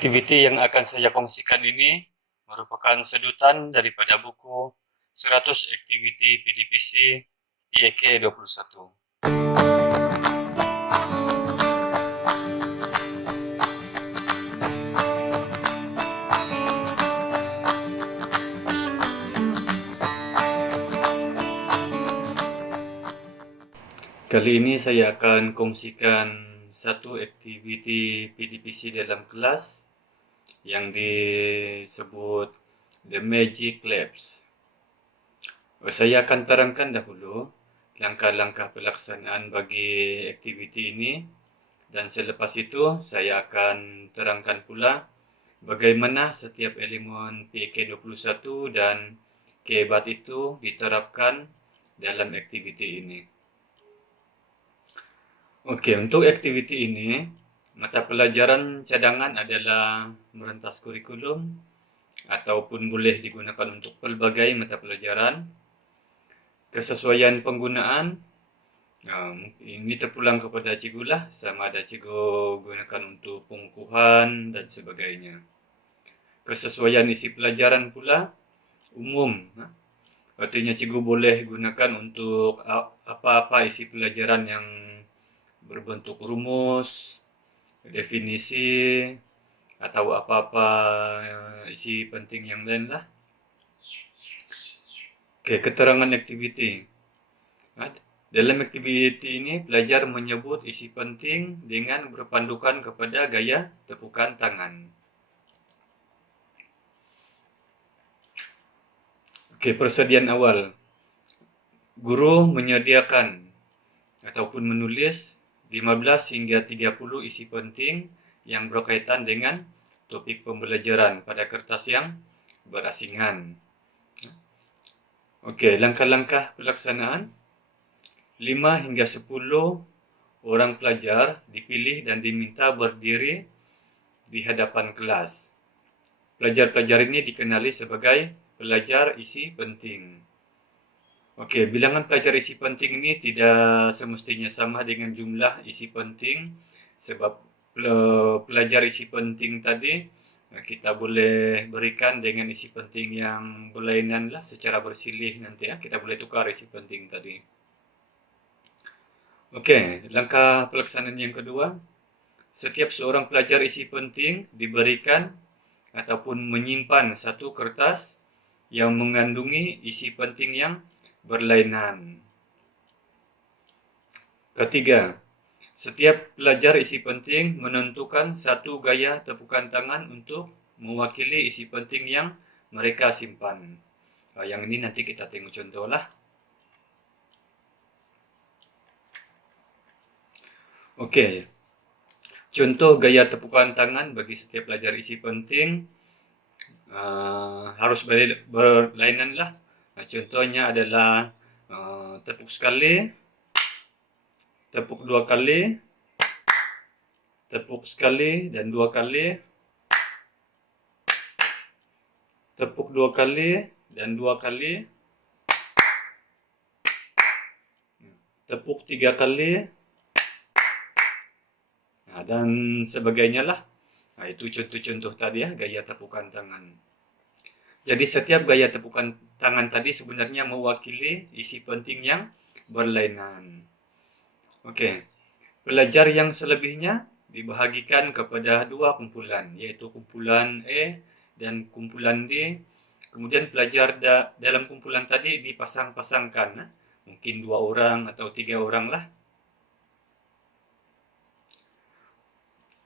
Aktiviti yang akan saya kongsikan ini merupakan sedutan daripada buku 100 Aktiviti PDPC PAK 21. Kali ini saya akan kongsikan satu aktiviti PDPC dalam kelas yang disebut The Magic Labs. Saya akan terangkan dahulu langkah-langkah pelaksanaan bagi aktiviti ini, dan selepas itu saya akan terangkan pula bagaimana setiap elemen PAK 21 dan KBAT itu diterapkan dalam aktiviti ini. Okey, untuk aktiviti ini, mata pelajaran cadangan adalah merentas kurikulum ataupun boleh digunakan untuk pelbagai mata pelajaran. Kesesuaian penggunaan, ini terpulang kepada cikgu lah, sama ada cikgu gunakan untuk pengukuhan dan sebagainya. Kesesuaian isi pelajaran pula umum, artinya cikgu boleh gunakan untuk apa-apa isi pelajaran yang berbentuk rumus, definisi, atau apa-apa isi penting yang lain lah. Okey, keterangan aktiviti. Dalam aktiviti ini, pelajar menyebut isi penting dengan berpandukan kepada gaya tepukan tangan. Okey, persediaan awal. Guru menyediakan ataupun menulis 15 hingga 30 isi penting yang berkaitan dengan topik pembelajaran pada kertas yang berasingan. Okey, langkah-langkah pelaksanaan. 5 hingga 10 orang pelajar dipilih dan diminta berdiri di hadapan kelas. Pelajar-pelajar ini dikenali sebagai pelajar isi penting. Okey, bilangan pelajar isi penting ini tidak semestinya sama dengan jumlah isi penting, sebab pelajar isi penting tadi kita boleh berikan dengan isi penting yang berlainan lah, secara bersilih nanti ya. Kita boleh tukar isi penting tadi. Okey, langkah pelaksanaan yang kedua. Setiap seorang pelajar isi penting diberikan ataupun menyimpan satu kertas yang mengandungi isi penting yang berlainan. Ketiga, setiap pelajar isi penting menentukan satu gaya tepukan tangan untuk mewakili isi penting yang mereka simpan. Yang ini nanti kita tengok contoh lah. Okey, contoh gaya tepukan tangan bagi setiap pelajar isi penting harus berlainan lah. Contohnya adalah tepuk sekali, tepuk dua kali, tepuk sekali dan dua kali, tepuk dua kali dan dua kali, tepuk tiga kali, dan sebagainya lah. Itu contoh-contoh tadi ya, gaya tepukan tangan. Jadi setiap gaya tepukan tangan tadi sebenarnya mewakili isi penting yang berlainan. Okey, pelajar yang selebihnya dibahagikan kepada dua kumpulan, iaitu kumpulan A dan kumpulan D. Kemudian pelajar dalam kumpulan tadi dipasang-pasangkan, mungkin 2 orang atau 3 orang lah.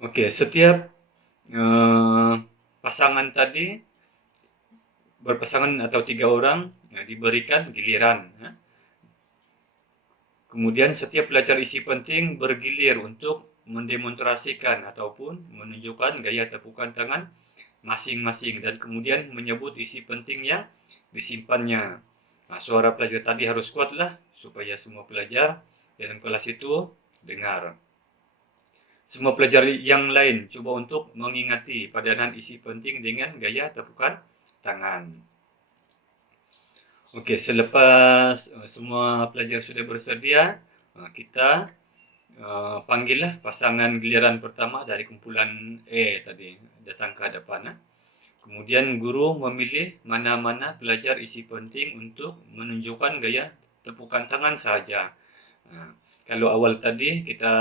Okey, setiap pasangan tadi berpasangan atau 3 orang diberikan giliran. Kemudian setiap pelajar isi penting bergilir untuk mendemonstrasikan ataupun menunjukkan gaya tepukan tangan masing-masing dan kemudian menyebut isi penting yang disimpannya. Suara pelajar tadi harus kuatlah supaya semua pelajar dalam kelas itu dengar. Semua pelajar yang lain cuba untuk mengingati padanan isi penting dengan gaya tepukan tangan. Okey, selepas semua pelajar sudah bersedia, kita panggillah pasangan giliran pertama dari kumpulan A tadi. datang ke hadapan. Kemudian guru memilih mana-mana pelajar isi penting untuk menunjukkan gaya tepukan tangan sahaja. Kalau awal tadi kita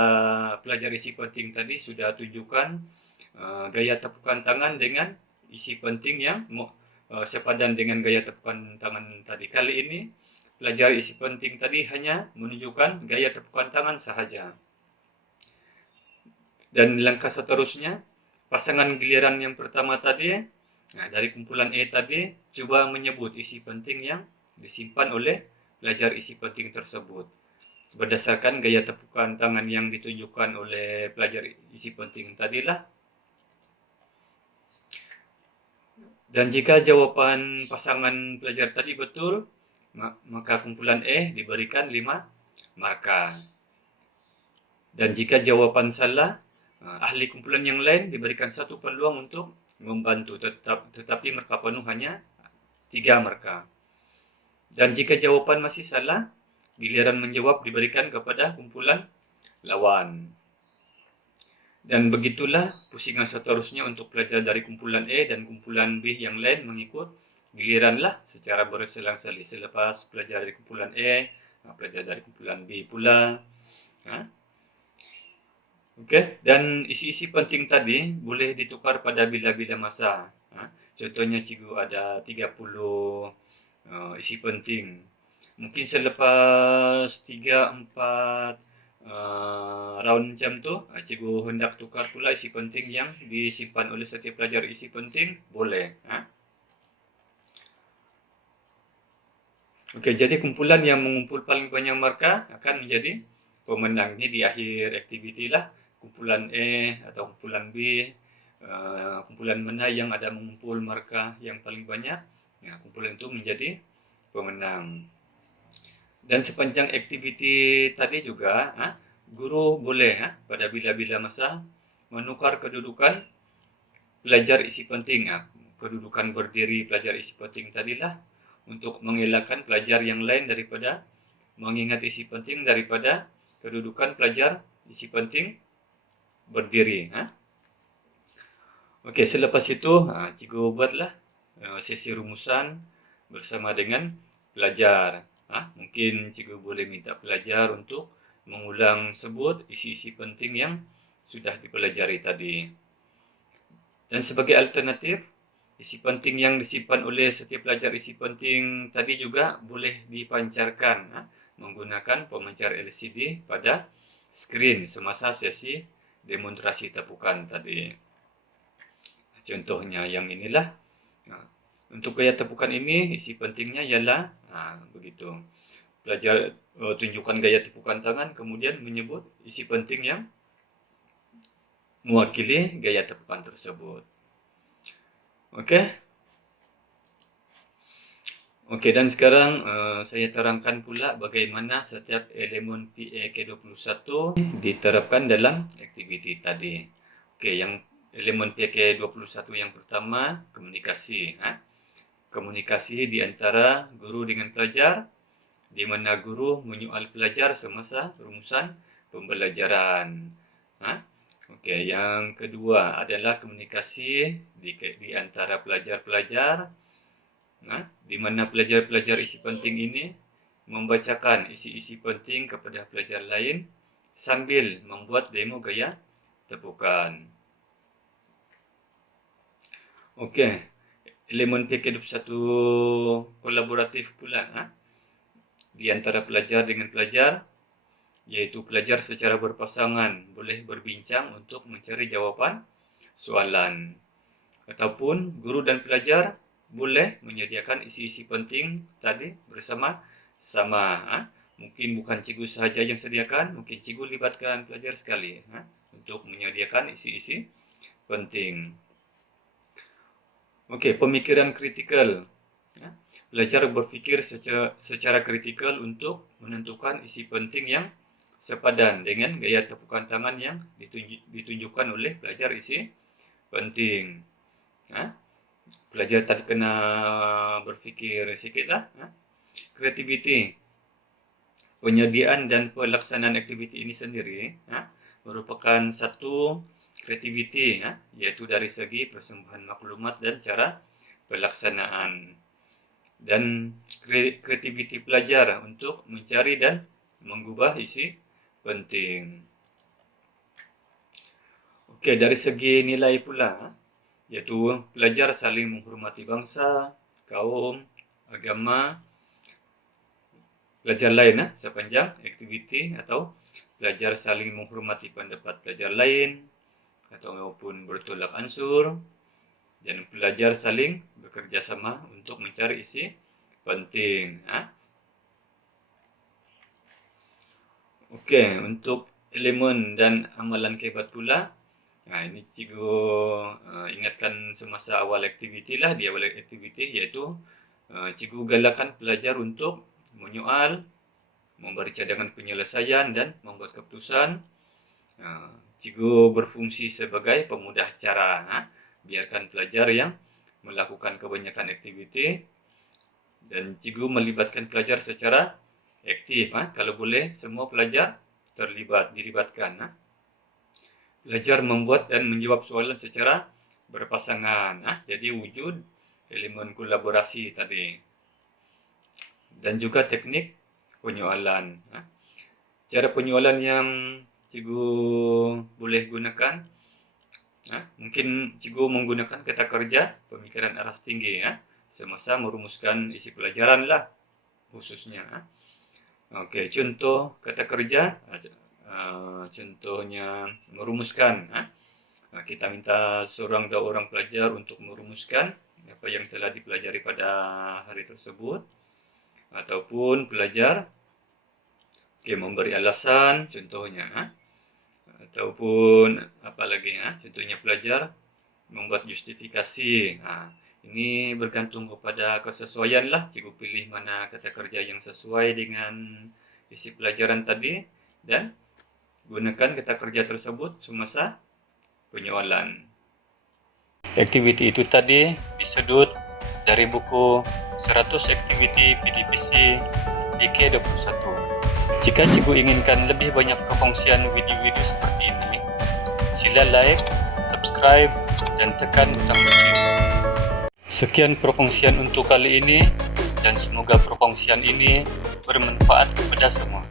pelajar isi penting tadi sudah tunjukkan gaya tepukan tangan dengan isi penting yang sepadan dengan gaya tepukan tangan tadi. Kali ini pelajar isi penting tadi hanya menunjukkan gaya tepukan tangan sahaja. Dan langkah seterusnya, pasangan giliran yang pertama tadi, dari kumpulan E tadi, coba menyebut isi penting yang disimpan oleh pelajar isi penting tersebut. Berdasarkan gaya tepukan tangan yang ditunjukkan oleh pelajar isi penting tadilah. Dan jika jawaban pasangan pelajar tadi betul, maka kumpulan E diberikan 5 markah. Dan jika jawaban salah, ahli kumpulan yang lain diberikan 1 peluang untuk membantu, tetapi markah penuh hanya 3 markah. Dan jika jawaban masih salah, giliran menjawab diberikan kepada kumpulan lawan. Dan begitulah pusingan seterusnya untuk pelajar dari kumpulan E dan kumpulan B yang lain mengikut giliranlah secara berselang-seling. Selepas pelajar dari kumpulan E, pelajar dari kumpulan B pula. Okey, dan isi-isi penting tadi boleh ditukar pada bila-bila masa. Contohnya cikgu ada 30 isi penting. Mungkin selepas 3-4 round macam tu, cikgu hendak tukar pula isi penting yang disimpan oleh setiap pelajar isi penting, boleh. Okey, jadi kumpulan yang mengumpul paling banyak markah akan menjadi pemenang. Ini di akhir aktiviti lah. Kumpulan A atau kumpulan B, kumpulan mana yang ada mengumpul markah yang paling banyak, kumpulan itu menjadi pemenang. Dan sepanjang aktiviti tadi juga, guru boleh pada bila-bila masa menukar kedudukan pelajar isi penting. Kedudukan berdiri pelajar isi penting tadilah untuk mengelakkan pelajar yang lain daripada mengingat isi penting daripada kedudukan pelajar isi penting berdiri. Okey, selepas itu cikgu buatlah sesi rumusan bersama dengan pelajar. Mungkin cikgu boleh minta pelajar untuk mengulang sebut isi-isi penting yang sudah dipelajari tadi. Dan sebagai alternatif, isi penting yang disimpan oleh setiap pelajar isi penting tadi juga boleh dipancarkan menggunakan pemancar LCD pada skrin semasa sesi demonstrasi tepukan tadi. Contohnya yang inilah. Untuk gaya tepukan ini, isi pentingnya ialah begitu. Pelajar tunjukkan gaya tepukan tangan, kemudian menyebut isi penting yang mewakili gaya tepukan tersebut. Okey. Okey, dan sekarang saya terangkan pula bagaimana setiap elemen PAK21 diterapkan dalam aktiviti tadi. Okey, yang elemen PAK21 yang pertama, komunikasi. Komunikasi di antara guru dengan pelajar, di mana guru menyoal pelajar semasa rumusan pembelajaran. Okey, yang kedua adalah komunikasi di antara pelajar-pelajar, di mana pelajar-pelajar isi penting ini membacakan isi-isi penting kepada pelajar lain sambil membuat demo gaya tepukan. Okey. Elemen PK21 kolaboratif pula di antara pelajar dengan pelajar, iaitu pelajar secara berpasangan boleh berbincang untuk mencari jawapan soalan, ataupun guru dan pelajar boleh menyediakan isi-isi penting tadi bersama-sama. Mungkin bukan cikgu sahaja yang sediakan, mungkin cikgu libatkan pelajar sekali untuk menyediakan isi-isi penting. Okey, pemikiran kritikal. Pelajar berfikir secara kritikal untuk menentukan isi penting yang sepadan dengan gaya tepukan tangan yang ditunjukkan oleh pelajar isi penting. Pelajar tadi kena berfikir sikitlah. Kreativiti. Penyediaan dan pelaksanaan aktiviti ini sendiri merupakan satu creativity, yaitu dari segi persembahan maklumat dan cara pelaksanaan. Dan creativity pelajar untuk mencari dan mengubah isi penting. Oke, dari segi nilai pula, yaitu pelajar saling menghormati bangsa, kaum, agama, pelajar lain sepanjang aktiviti, atau pelajar saling menghormati pendapat pelajar lain ataupun bertolak ansur, dan pelajar saling bekerja sama untuk mencari isi penting. Oke, untuk elemen dan amalan kehebat pula, ini cikgu ingatkan semasa awal aktiviti lah. Di awal aktiviti iaitu cikgu galakkan pelajar untuk menyoal, memberi cadangan penyelesaian dan membuat keputusan. Cikgu berfungsi sebagai pemudah cara. Biarkan pelajar yang melakukan kebanyakan aktiviti, dan cikgu melibatkan pelajar secara aktif. Kalau boleh semua pelajar dilibatkan. Belajar membuat dan menjawab soalan secara berpasangan. Jadi wujud elemen kolaborasi tadi. Dan juga teknik penyoalan. Cara penyoalan yang cikgu boleh gunakan, mungkin cikgu menggunakan kata kerja pemikiran aras tinggi semasa merumuskan isi pelajaran lah khususnya. Oke, contoh kata kerja, contohnya merumuskan. Kita minta seorang dua orang pelajar untuk merumuskan apa yang telah dipelajari pada hari tersebut, ataupun pelajar memberi alasan contohnya, ataupun apa lagi, contohnya pelajar membuat justifikasi. Ini bergantung kepada kesesuaian lah, cikgu pilih mana kata kerja yang sesuai dengan isi pelajaran tadi, dan gunakan kata kerja tersebut semasa penyoalan. Aktiviti itu tadi disedut dari buku 100 Aktiviti PDPC DK21. Jika cikgu inginkan lebih banyak perkongsian video-video seperti ini, sila like, subscribe, dan tekan butang lonceng. Sekian perkongsian untuk kali ini, dan semoga perkongsian ini bermanfaat kepada semua.